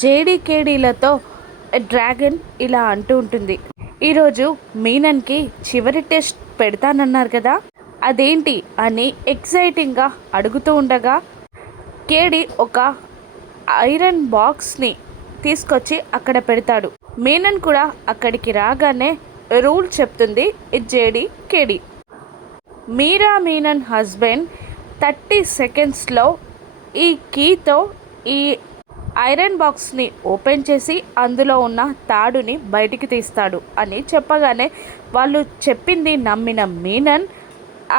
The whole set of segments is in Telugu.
జేడీకేడీలతో డ్రాగన్ ఇలా అంటూ ఉంటుంది, ఈరోజు మీనన్కి చివరి టెస్ట్ పెడతానన్నారు కదా, అదేంటి అని ఎక్సైటింగ్గా అడుగుతూ ఉండగా కేడి ఒక ఐరన్ బాక్స్ని తీసుకొచ్చి అక్కడ పెడతాడు. మీనన్ కూడా అక్కడికి రాగానే రూల్ చెప్తుంది కేడి. మీరా మీనన్ హస్బెండ్ 30 సెకండ్స్లో ఈ కీతో ఈ ఐరన్ బాక్స్ని ఓపెన్ చేసి అందులో ఉన్న తాడుని బయటికి తీస్తాడు అని చెప్పగానే వాళ్ళు చెప్పింది నమ్మిన మీనన్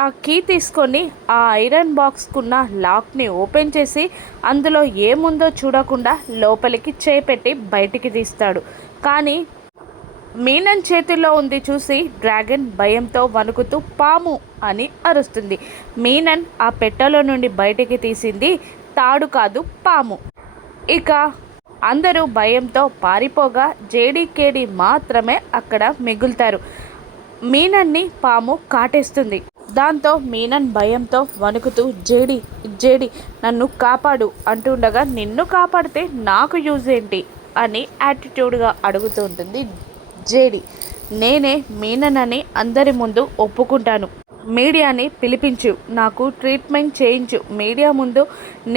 ఆ కీ తీసుకొని ఆ ఐరన్ బాక్స్కున్న లాక్ని ఓపెన్ చేసి అందులో ఏముందో చూడకుండా లోపలికి చేపెట్టి బయటికి తీస్తాడు. కానీ మీనన్ చేతిలో ఉంది చూసి డ్రాగన్ భయంతో వణుకుతూ పాము అని అరుస్తుంది. మీనన్ ఆ పెట్టెలో నుండి బయటికి తీసింది తాడు కాదు, పాము. ఇక అందరూ భయంతో పారిపోగా జేడీకేడి మాత్రమే అక్కడ మిగులుతారు. మీనన్ని పాము కాటేస్తుంది. దాంతో మీనన్ భయంతో వణుకుతూ జేడి నన్ను కాపాడు అంటుండగా, నిన్ను కాపాడితే నాకు యూజ్ ఏంటి అని యాటిట్యూడ్గా అడుగుతూ ఉంటుంది జేడి. నేనే మీనన్ అని అందరి ముందు ఒప్పుకుంటాను, మీడియాని పిలిపించు, నాకు ట్రీట్మెంట్ చేయించు, మీడియా ముందు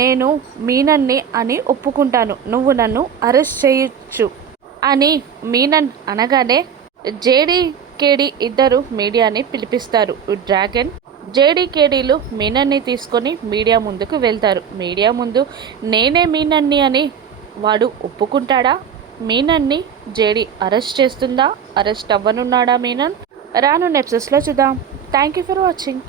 నేను మీనన్ని అని ఒప్పుకుంటాను, నువ్వు నన్ను అరెస్ట్ చేయొచ్చు అని మీనన్ అనగానే జేడీకేడి ఇద్దరు మీడియాని పిలిపిస్తారు. డ్రాగన్ జేడీకేడీలు మీనన్ని తీసుకొని మీడియా ముందుకు వెళ్తారు. మీడియా ముందు నేనే మీనన్ని అని వాడు ఒప్పుకుంటాడా? మీనన్ని జేడీ అరెస్ట్ చేస్తుందా? అరెస్ట్ అవ్వనున్నాడా మీనన్? రాను ఎపిసోడ్స్లో చూద్దాం. Thank you for watching.